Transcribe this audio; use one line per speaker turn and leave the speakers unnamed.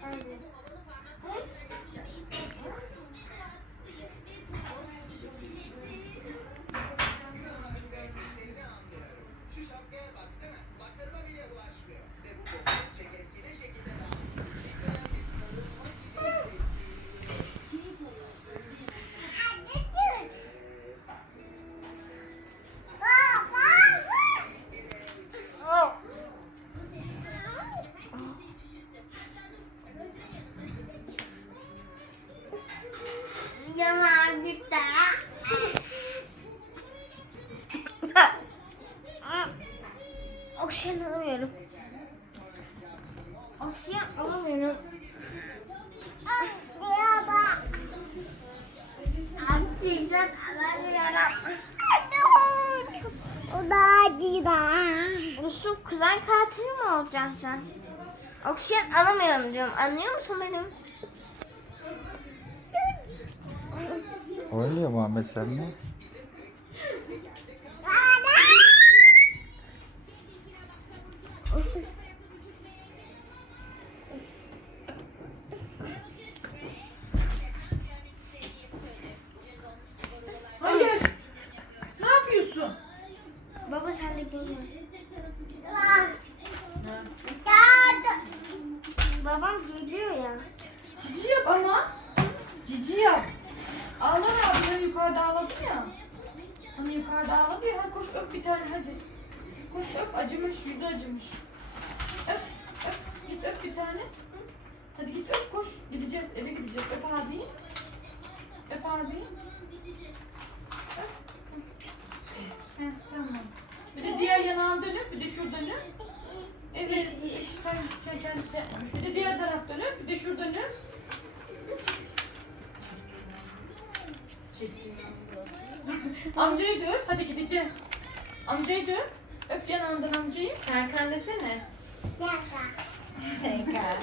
아.
Yalan gitti. Oksijen alamıyorum. Oksijen alamıyorum. Oksijen alamıyorum.
O da dida.
Yusuf kuzen katili mi olacaksın sen? Oksijen alamıyorum diyorum. Anlıyor musun benim?
Oynuyor Muhammed seninle.
Hayır. Ne yapıyorsun?
Baba sen de görme. Babam geliyor ya.
Cici yap ama. Cici yap. Ağlar abi hani yukarıda ağladı ya. Hani yukarıda ağladı ya. Hadi koş öp bir tane hadi. Koş öp acımış yüzü acımış. Öp öp git öp bir tane. Hadi git öp koş. Gideceğiz eve gideceğiz. Öp abi. Öp abi. Öp. Heh, tamam. Bir de diğer yanağını dönüp bir de şuradan öp. Evet. Sen, sen kendisi yapmamış. Bir de diğer taraftan öp. Bir de şuradan öp. Amcayı da öp. Hadi gideceğiz. Amcayı da öp. Öp yanağından amcayı.
Serkan desene. Serkan.